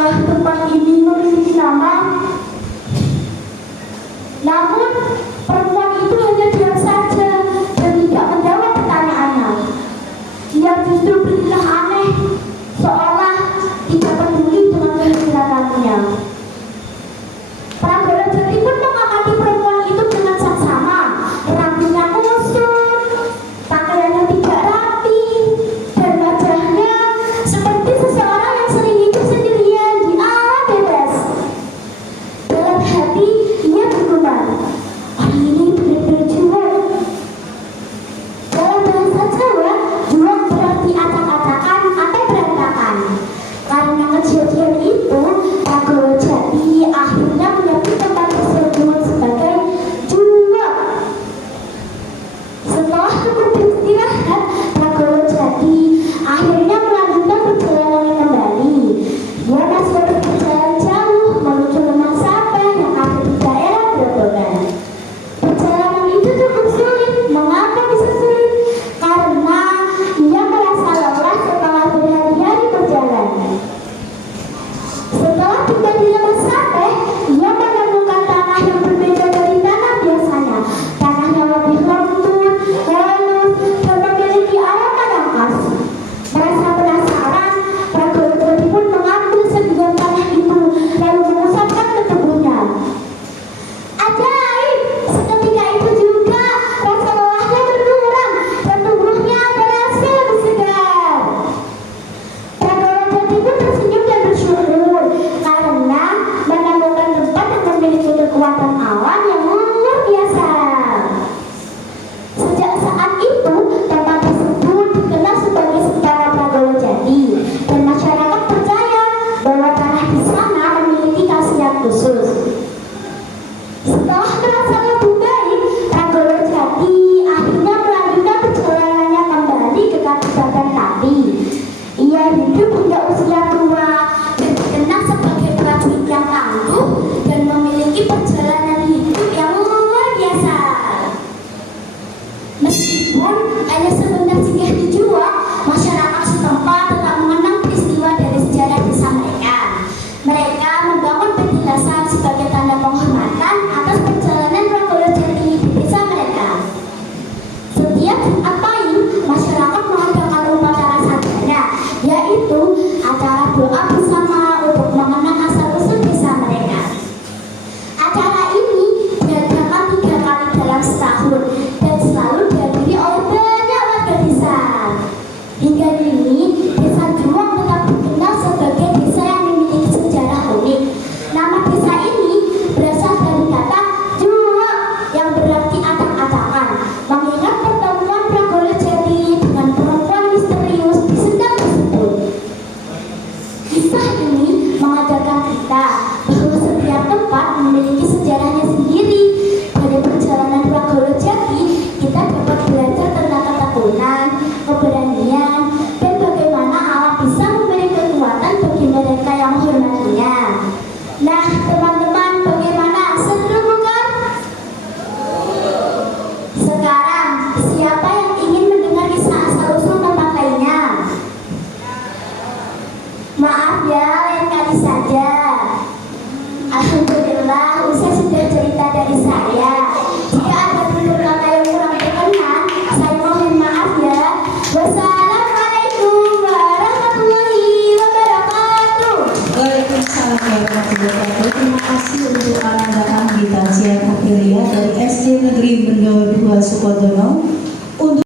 apakah tempat ini memiliki nama? Namun perempuan itu hanya diam saja dan tidak menjawab pertanyaannya. Dia justru bertingkah aneh, seolah tidak peduli dengan kehadirannya. Pragowo Jati pun mengamati perempuan itu dengan saksama. Rambutnya kusut, pakaiannya tidak rapi, dan wajahnya seperti seseorang yang sering hidup sendirian di alam bebas. Dalam hati ia bergumam, orang ini benar-benar jual. Dalam bahasa Jawa, jual berarti acak-acakan atau berantakan. Karena kejadian itu, Pragowo Jati akhirnya menyebut tempat tersebut sebagai jual. Setelah cukup beristirahat, Pragowo Jati akhirnya melanjutkan perjalanannya kembali. Dia masih harus berjalan jauh menuju rumah sampah yang ada di daerah Grobogan. Perjalanan itu cukup sulit. Mengapa bisa sulit? Karena dia merasa lelah setelah berhari-hari berjalan. Setelah tiba di rumah sampah, ia menemukan tanah yang berbeda dari tanah biasanya. Tanahnya lebih lembut, halus, dan memiliki aroma yang khas. Merasa penasaran, Pragowo Jati pun mengambil sebidang tanah itu lalu mengusapkan ke tubuhnya. Ajaib! Seketika itu juga rasa lelahnya berkurang dan tubuhnya terasa lebih segar. Pragowo Jati pun tersenyum dan bersyukur karena menemukan tempat yang memiliki kekuatan alam yang luar biasa. Sejak saat itu, tempat tersebut dikenal sebagai Sentara Pragowo Jati dan masyarakat percaya bahwa tanah di sana memiliki khasiat khusus. Setelah merasa lebih baik, Pragowo Jati akhirnya melanjutkan perjalanannya kembali ke Kabupaten Pati. Ia hidup hingga usia tua dan dikenal sebagai prajurit yang tangguh dan memiliki perjalanan hidup yang luar biasa. Meskipun hanya sebentar singgah di Juwa, masyarakat setempat tetap mengenang peristiwa dari sejarah desa mereka. Mereka membangun petilasan sebagai tanda penghormatan atas perjalanan Pragowo Jati di desa mereka. Setiap Jumat Pahing, masyarakat mengadakan upacara sadana, yaitu acara doa bersama untuk mengenang asal-usul desa mereka. Acara ini diadakan 3 kali dalam setahun,